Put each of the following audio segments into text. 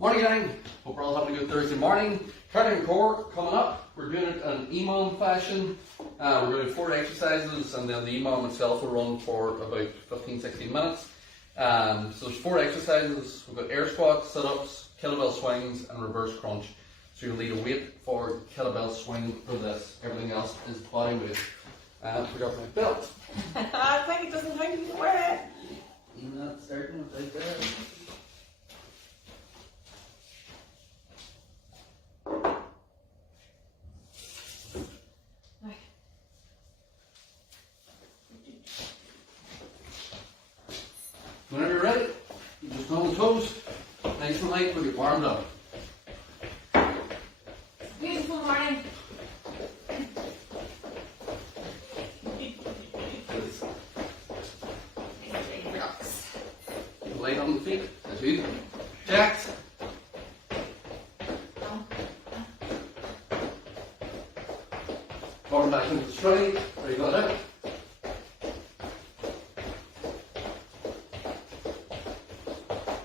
Morning gang, hope we're all having a good Thursday morning. Cardio and core coming up. We're doing it in EMOM fashion. We're doing 4 exercises and then the EMOM itself will run for about 15-16 minutes. So there's 4 exercises. We've got air squats, sit-ups, kettlebell swings and reverse crunch. So you'll need a weight for kettlebell swing for this. Everything else is body weight. I forgot my belt. I think it doesn't think you can wear it. You're not starting with that. Whenever you're ready, you just on the toes, nice and light, we'll get warmed up. Beautiful morning. Light on the feet, that's easy. Jacks. Bottom back into the stride, ready to go out.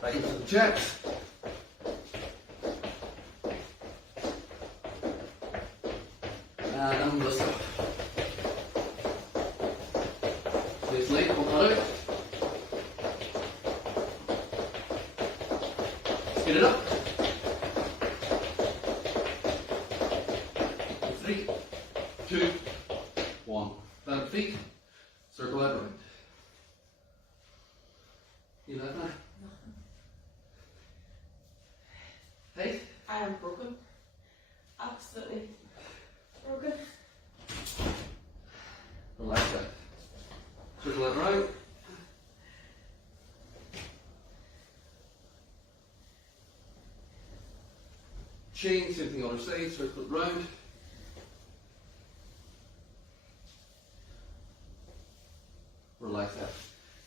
Back into the jacks. And lift up. This leg, hold that out. Get it up. 3, 2, 1. Down feet. Circle that around. You like that? Height? I am broken. Absolutely broken. Relax that. Circle that around. Chain, same thing on the other side, circle it round. Relax that.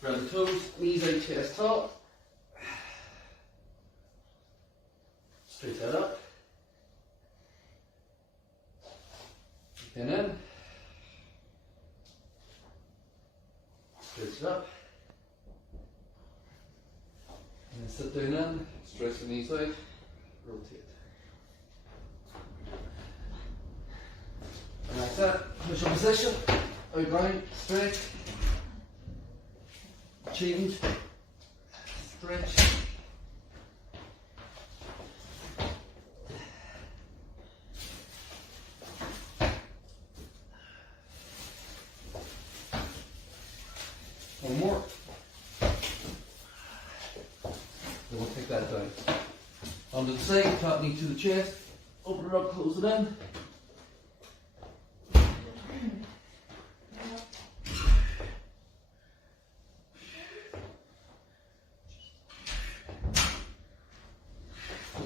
Grab the toes, knees out, chest top. Straight that up. Then in. Stretch it up. And then sit down in, stretch the knees out, rotate. And like that, push on position, out round, stretch, change, stretch. One more. Then we'll take that down. Onto the side, top knee to the chest, open it up, close it in.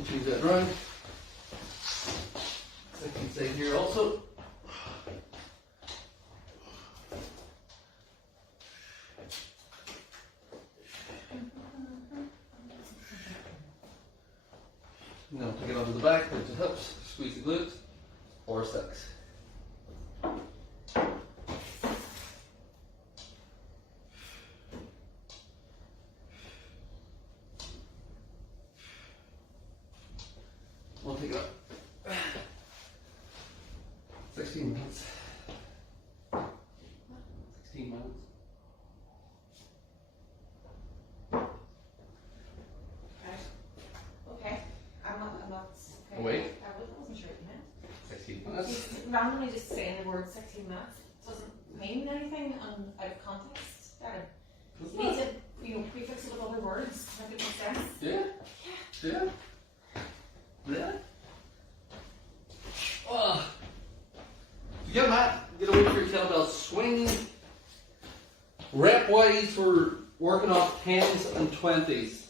Change that round. Second side here also. Now take it onto the back, lift the hips, squeeze the glutes, or 6. We'll take it up. 16 minutes. 16 minutes. Okay. I'm not okay. Wait. I wasn't sure what you meant. 16 minutes. Just randomly just saying the word 16 minutes doesn't mean anything and out of context. You need to, prefix it with other words to make it make sense. Yeah. Yeah. Yeah. Oh. So get that. Get away from your kettlebell swing. Rep wise, we're working off 10s and 20s.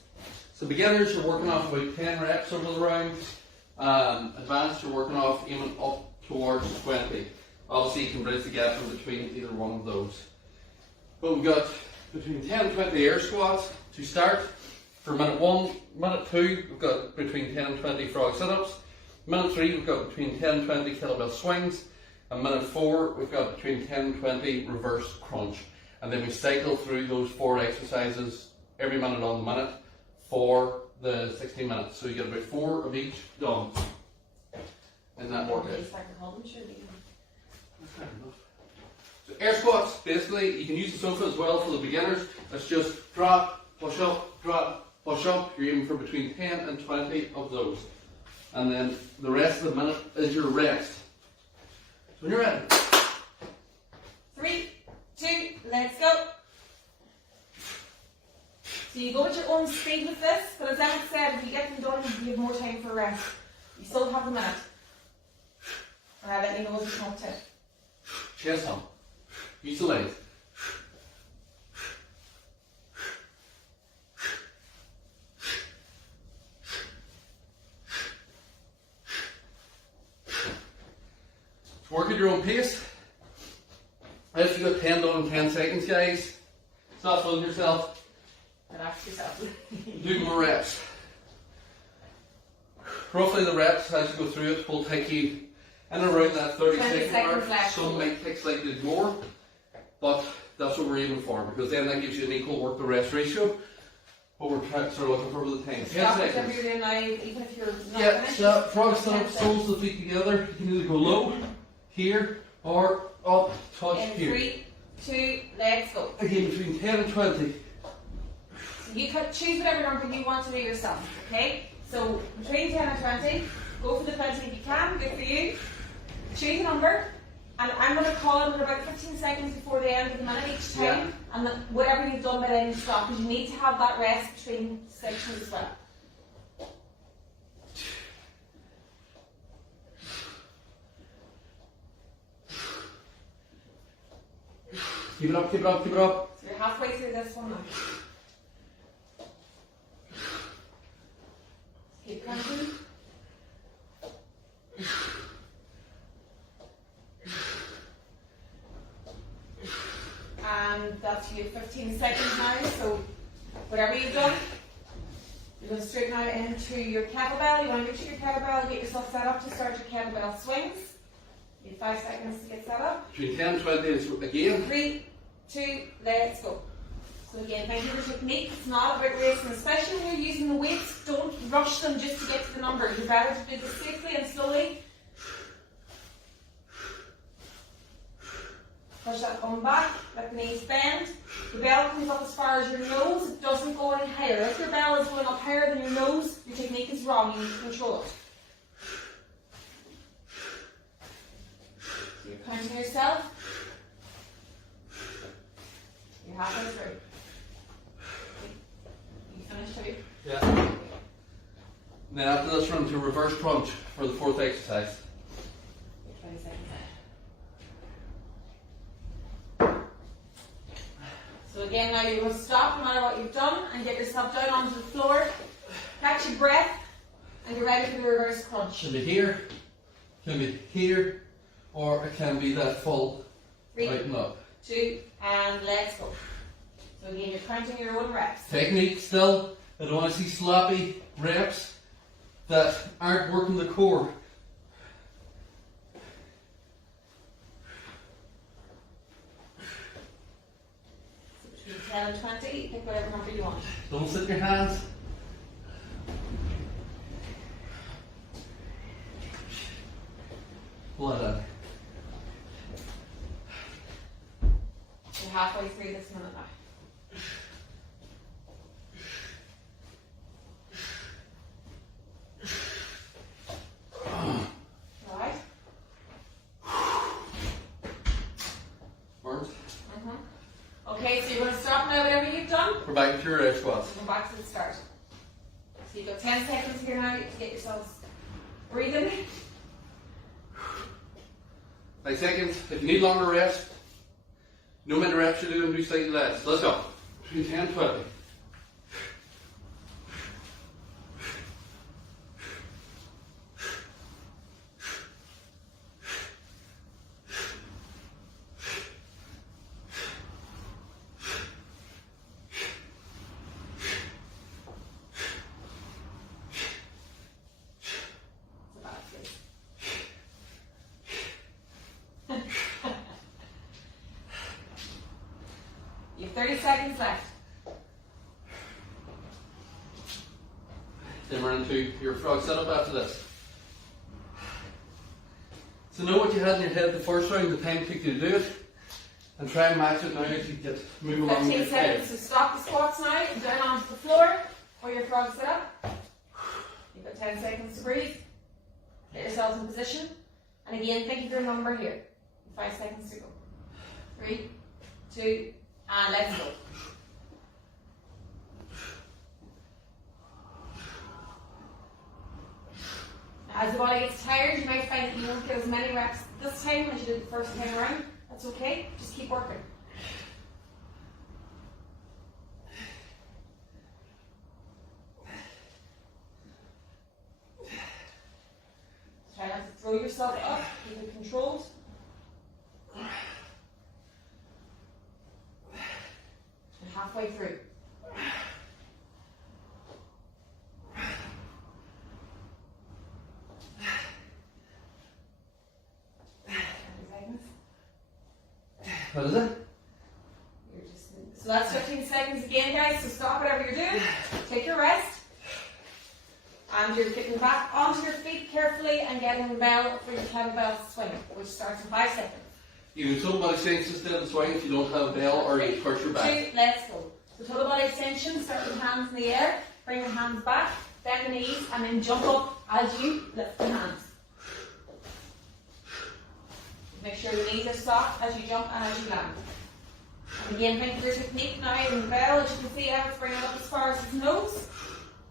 So beginners, you're working off about 10 reps over the round. Advanced, you're working off aiming up towards 20. Obviously, you can bridge the gap in between either one of those. But we've got between 10 and 20 air squats to start. For minute 1, minute 2, we've got between 10 and 20 frog sit-ups. Minute 3, we've got between 10 and 20 kettlebell swings. And minute 4, we've got between 10 and 20 reverse crunch. And then we cycle through those 4 exercises every minute on the minute for the 16 minutes. So you get about 4 of each done in that workout. Fair enough. So air squats, basically, you can use the sofa as well for the beginners. It's just drop, push up, drop, push up. You're aiming for between 10 and 20 of those. And then the rest of the minute is your rest. So when you're ready. 3, 2, let's go. So you go at your own speed with this, but as Emmett said, if you get them done, you have more time for rest. You still have the minute. And I'll let you know as we come to it. Chest on. Use the legs. So work at your own pace. If you got 10 done in 10 seconds, guys, stop feeling yourself. Relax yourself. Do more reps. Roughly the reps as you go through it will take you in around that 30-second mark. Left. Some might take slightly more, but that's what we're aiming for, because then that gives you an equal work to rest ratio. What we're trying to looking for with the time. 10 Stop seconds. whatever you're doing now, even if you're not Yeah, finished. stop, frog stop, 10 seconds. soles of the feet together. You can either go low, here, or up, touch In here. 3, 2, let's go. Again, between 10 and 20. So you could choose whatever number you want to do yourself, okay? So between 10 and 20, go for the 20 if you can, good for you. Choose a number, and I'm going to call it in about 15 seconds before the end of the minute each time, Yeah. and then whatever you've done by then you stop, because you need to have that rest between sections as well. Keep it up, keep it up, keep it up. So you're halfway through this one now. Keep counting. And that's you 15 seconds now, so whatever you've done, you're going to straight now into your kettlebell. You want to make sure your kettlebell, get yourself set up to start your kettlebell swings. You have 5 seconds to get set up. Between 10 and 20 is again. 3, 2, let's go. So again, find your technique. It's not about racing, especially when you're using the weights. Don't rush them just to get to the number. You're better to do this safely and slowly. Push that bum back, let the knees bend. The bell comes up as far as your nose, it doesn't go any higher. If your bell is going up higher than your nose, your technique is wrong, you need to control it. So you're counting yourself. You're halfway through. You finished, have you? Yeah. And then after this, run to reverse crunch for the 4th exercise. You're 20 seconds out. So again, now you're going to stop no matter what you've done and get yourself down onto the floor. Catch your breath and you're ready for the reverse crunch. Can be here, or it can be that full 3, right and up. 2, and let's go. So again, you're counting your own reps. Technique still. I don't want to see sloppy reps that aren't working the core. So between 10 and 20, pick whatever number you want. Don't sit in your hands. Pull it in. You're halfway through this minute now. Alright? Burns. Okay, so you're going to stop now, whatever you've done. We're back to your air squats. Go back to the start. So you've got 10 seconds here now to get yourselves breathing. 5 seconds. If you need longer rest, no matter reps you're doing, do slightly less. Let's go. Between 10 and 20. You have 30 seconds left. Then we're into your frog setup after this. So know what you had in your head the first round, the time it took you to do it, and try and match it now as you get moving along. 15 seconds to stop the squats now, down onto the floor, or your frog sit up. You've got 10 seconds to breathe. Get yourselves in position. And again, think of your number here. 5 seconds to go. 3, 2, and let's go. As the body gets tired, you might find that you won't get as many reps this time as you did the first time around. That's okay, just keep working. Try not to throw yourself up, keep it controlled. And halfway through. What is it? So that's 15 seconds again, guys. So stop whatever you're doing. Take your rest. And you're getting back onto your feet carefully and getting the bell for your kettlebell swing, which starts in 5 seconds. You can total body extension instead of the swing if you don't have a bell or you push your back. 2, let's go. So total body extension, start with hands in the air, bring your hands back, bend the knees, and then jump up as you lift the hands. Make sure the knees are soft as you jump and as you land. And again, think of your technique now in the bell. As you can see, Evan's bringing it up as far as his nose.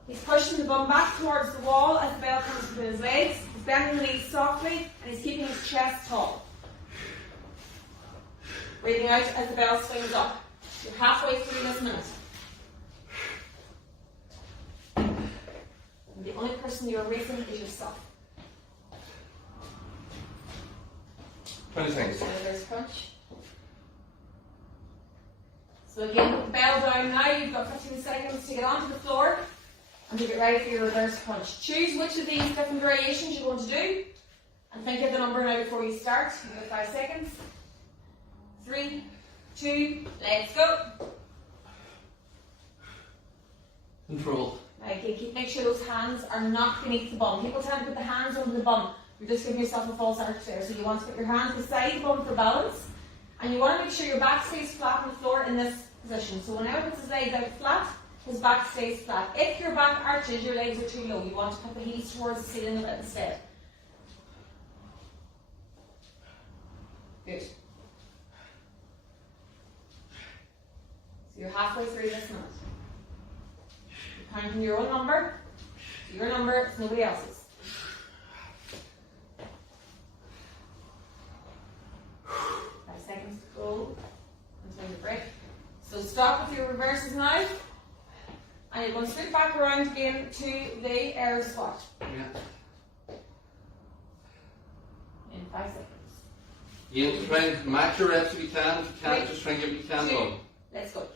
He's pushing the bum back towards the wall as the bell comes between his legs. He's bending the knees softly and he's keeping his chest tall. Breathing out as the bell swings up. You're halfway through this minute. And the only person you're racing is yourself. 20 seconds. Reverse crunch. So again, put the bell down now. You've got 15 seconds to get onto the floor and to get ready for your reverse crunch. Choose which of these different variations you want to do. And think of the number now before you start. You've got 5 seconds. 3, 2, let's go. Control. Okay, make sure those hands are not beneath the bum. People tend to put the hands under the bum. You're just giving yourself a false arch there. So you want to put your hands beside the bum for balance. And you want to make sure your back stays flat on the floor in this position. So whenever puts his legs out flat, his back stays flat. If your back arches, your legs are too low. You want to put the heels towards the ceiling a bit instead. Good. So you're halfway through this minute. You're counting your own number. So your number, it's nobody else's. 5 seconds to go until you break. So stop with your reverses now. And you're going to scoot back around again to the air squat. Yeah. In 5 seconds. You have to try and match your reps if you can. If you can't, 3, just try and get what you can 2, done. let's go.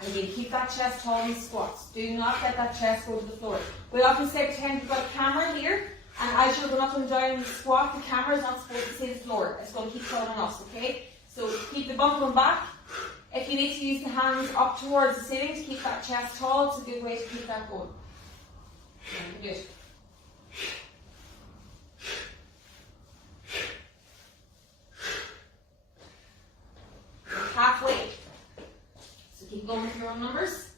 And again, keep that chest tall in squats. Do not let that chest go to the floor. We often say pretend you've got a camera here, and as you're going up and down in the squat, the camera is not supposed to see the floor. It's going to keep showing us, okay? So keep the bum going back. If you need to use the hands up towards the ceiling to keep that chest tall, it's a good way to keep that going. Good. Halfway. So keep going with your own numbers.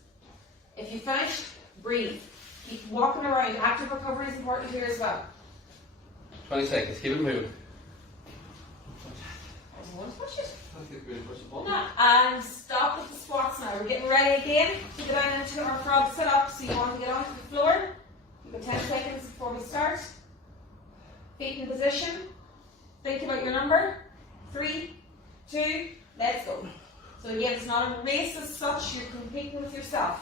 If you finish, breathe. Keep walking around. Active recovery is important here as well. 20 seconds. Keep it moving. I don't want to push it. I think we're going to push the button. No. And stop with the squats now. We're getting ready again to go down into our frog sit up. So you want to get onto the floor. You've got 10 seconds before we start. Feet in position. Think about your number. 3, 2, let's go. So again, it's not a race as such. You're competing with yourself.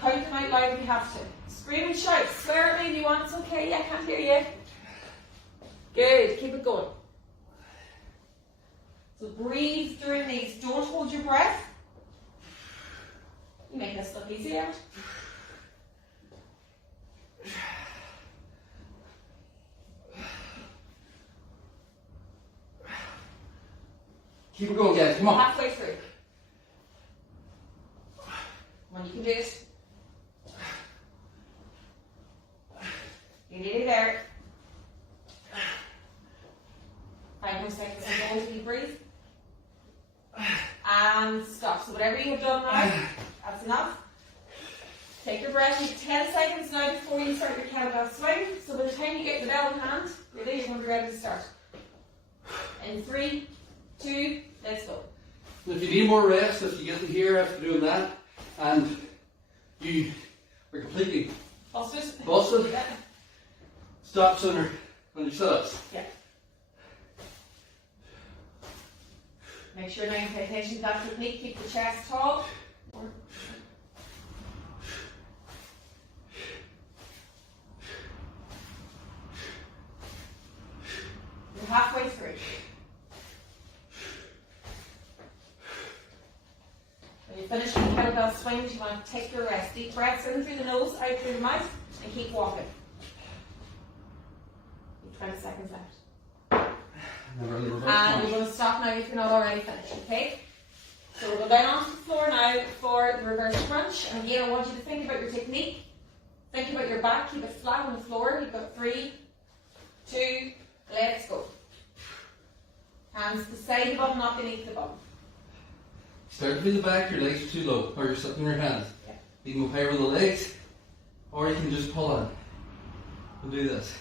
Count them out loud if you have to. Scream and shout. Swear at me if you want. It's okay. I can't hear you. Good. Keep it going. So breathe through these. Don't hold your breath. You make this look easier. Keep it going, guys. Come on. Halfway through. When you can do it. whatever you have done now, that's enough. Take your breath. You have 10 seconds now before you start your kettlebell swing. So by the time you get the bell in hand, really you're going to be ready to start. In 3, 2, let's go. If you need more rest, if you get to here after doing that, and you are completely busted, Yeah. stop sooner on your sit-ups. Yeah. Make sure now you pay attention to that technique. Keep the chest tall. You're halfway through. When you finish the kettlebell swings, you want to take your rest. Deep breaths in through the nose, out through the mouth, and keep walking. 20 seconds left. And we're going to stop now if you're not already finished, okay? So we're going down onto the floor now for the reverse crunch. And again, I want you to think about your technique. Think about your back. Keep it flat on the floor. You've got 3, 2, let's go. Hands beside the bum, not beneath the bum. Start to feel the back, your legs are too low, or you're sitting on your hands. Yeah. You can go higher with the legs, or you can just pull on. We'll do this.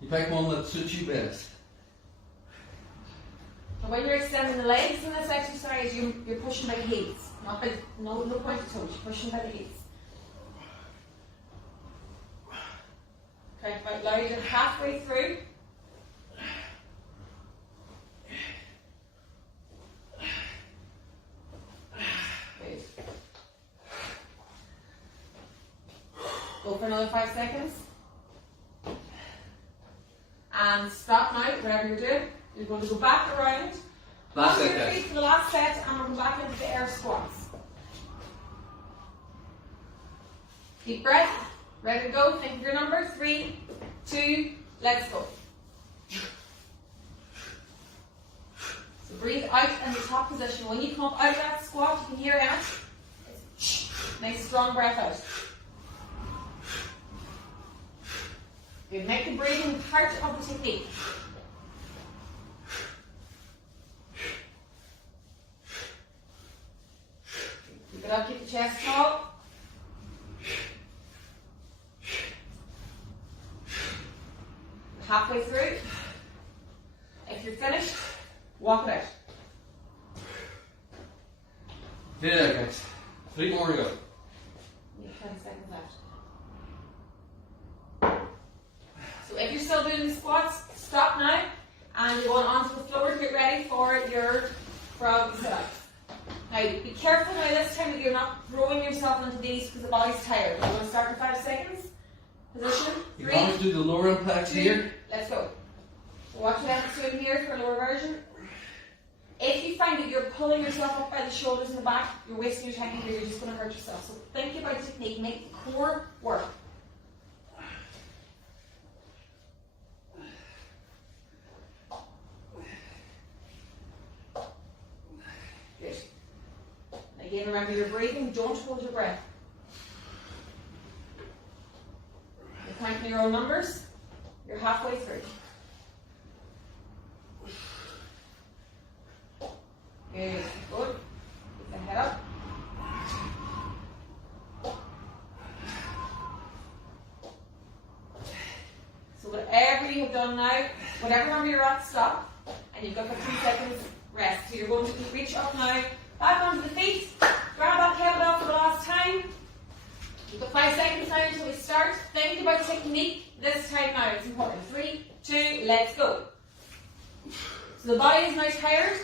You pick one that suits you best. And when you're extending the legs in this exercise, you're pushing by the heels. Not by, no pointed toes, you're pushing by the heels. Count out loud, you're halfway through. Good. Go for another 5 seconds. And stop now, whatever you're doing. You're going to go back around. Last onto set, your guys. feet for the last set, and we're going back into the air squats. Deep breath. Ready to go. Think of your number. 3, 2, let's go. So breathe out in the top position. When you come up out of that squat, you can hear it. Nice strong breath out. Good. Make the breathing part of the technique. Keep it up, keep the chest tall. Halfway through. If you're finished, walk it out. Do that, guys. 3 more to go. You have 20 seconds left. So if you're still doing the squats, stop now, and you're going onto the floor to get ready for your frog sit-ups. Now, be careful now this time that you're not throwing yourself into these because the body's tired. We're going to start in 5 seconds. Position. You 3, can always do the lower impacts 2, here. let's go. So watch what I'm doing here for a lower version. If you find that you're pulling yourself up by the shoulders and the back, you're wasting your time here, you're just going to hurt yourself. So think about technique, make the core work. Good. Again, remember you're breathing, don't hold your breath. You're counting your own numbers, you're halfway through. Good. Good. Keep the head up. So whatever you have done now, whatever number you're at, stop. And you've got the 3 seconds rest. So you're going to reach up now, back onto the feet, grab that kettlebell for the last time. You've got 5 seconds now until we start. Think about technique this time now. It's important. 3, 2, let's go. So the body is now tired.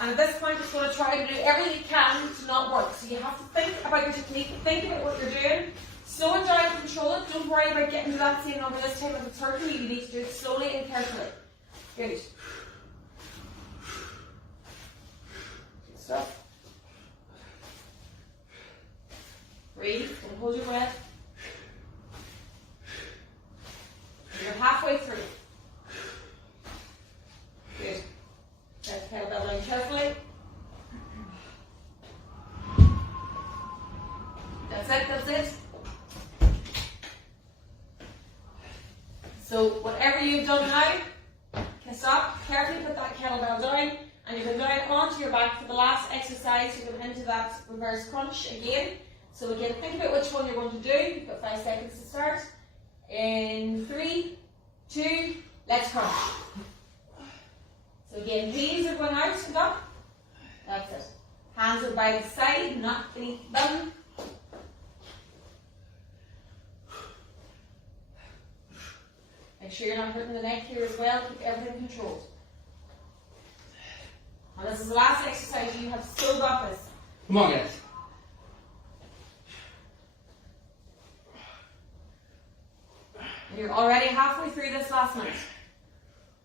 And at this point, it's going to try to do everything it can to not work. So you have to think about your technique, think about what you're doing, slow it down, control it. Don't worry about getting to that same number this time. If it's hurting you, you need to do it slowly and carefully. Good. Good stuff. Breathe and hold your breath. You're halfway through. Good. Let's kettlebell down carefully. That's it, that's it. So whatever you've done now, can stop, carefully put that kettlebell down, and and you're going down onto your back for the last exercise. You're going into that reverse crunch again. So again, think about which one you're going to do. You've got 5 seconds to start. In 3, 2, let's crunch. So again, knees are going out and up. That's it. Hands are by the side, not beneath the bum. Make sure you're not hurting the neck here as well. Keep everything controlled. And this is the last exercise. You have still got this. Come on, guys. And you're already halfway through this last minute.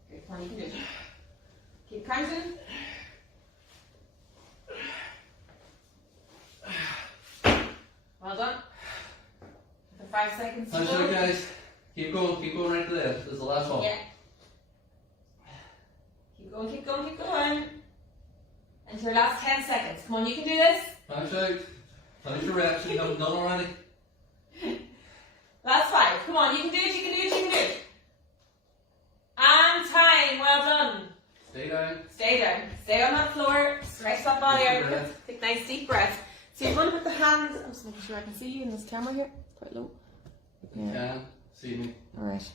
Okay, come on, you can do it. Keep counting. Well done. For 5 seconds to Finish go. it, guys. Keep going right to the end. This is the last one. Yeah. Keep going, keep going, keep going. Into your last 10 seconds. Come on, you can do this. Finish out. Finish your reps. You haven't done already. Last 5. Come on, you can do it, you can do it, you can do it. And time. Well done. Stay down. Stay down. Stay on that floor. Stretch that body Deep out. breath. Take nice deep breaths. So you're going to put the hands. I'm just making sure I can see you in this camera here. Quite low. You can see me. Alright.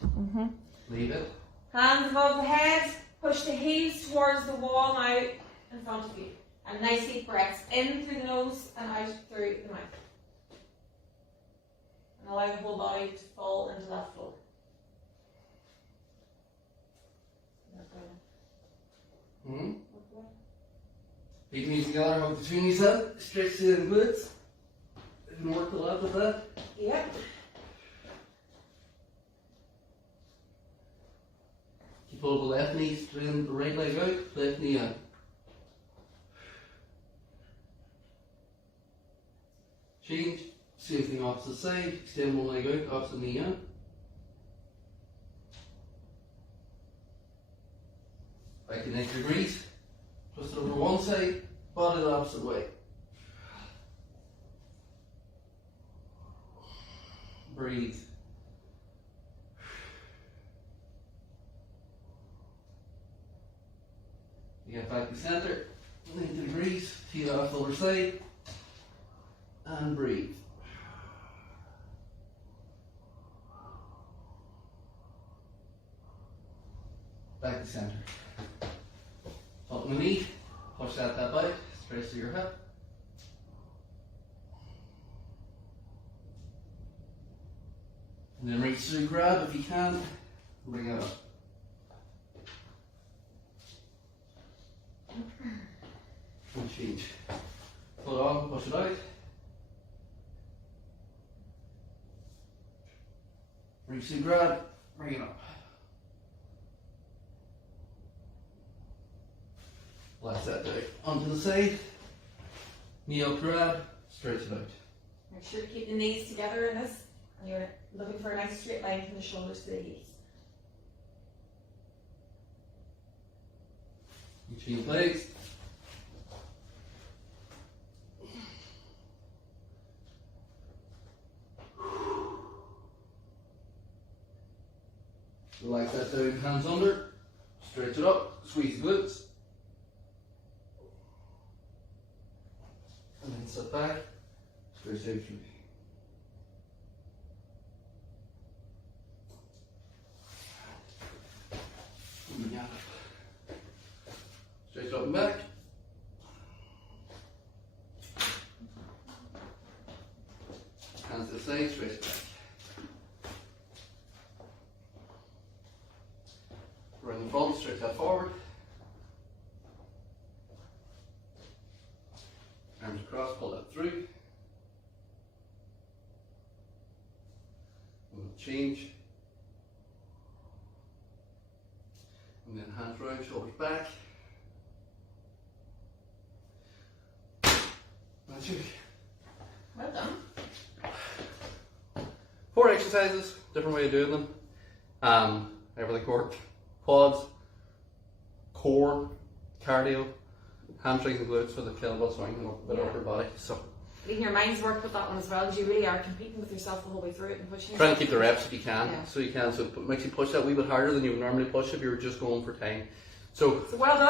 Leave it. Hands above the head. Push the heels towards the wall now in front of you. And nice deep breaths. In through the nose and out through the mouth. And allow the whole body to fall into that floor. Feet knees together, hug between your head, stretch the glutes. You can work the left with that. Yeah. You pull the left knee, straighten the right leg out, left knee out. Change, same thing opposite side, extend one leg out, opposite knee in. Back to 90 degrees. Twist it over one side, body the opposite way. Breathe. You get back to center, 90 degrees, feet off the other side, and breathe. Back to center. Up the knee, push that hip out, stretch to your hip. And then reach through, grab if you can, bring it up. And change. Pull it on, push it out. Reach through, grab, bring it up. Let that down onto the side. Knee up, grab, stretch it out. Make sure to keep the knees together in this. And you're looking for a nice straight line from the shoulders to the heels. You change legs. Relax that down, hands under. Stretch it up, squeeze the glutes. And then sit back, stretch out through. Yeah. Stretch up and back. Hands to the side, stretch it back. Round the front, stretch that forward. Arms across, pull that through. We'll change. And then hands round, shoulders back. That's it. Well done. 4 exercises, different way of doing them. Everything worked. Quads, core, cardio, hamstrings and glutes for the kettlebell swing and a bit of upper body. So Leaving your mind's work with that one as well, because you really are competing with yourself the whole way through it and pushing trying yourself. to keep the reps if you can. Yeah. So you can. So it makes you push that wee bit harder than you would normally push if you were just going for time. So So well done.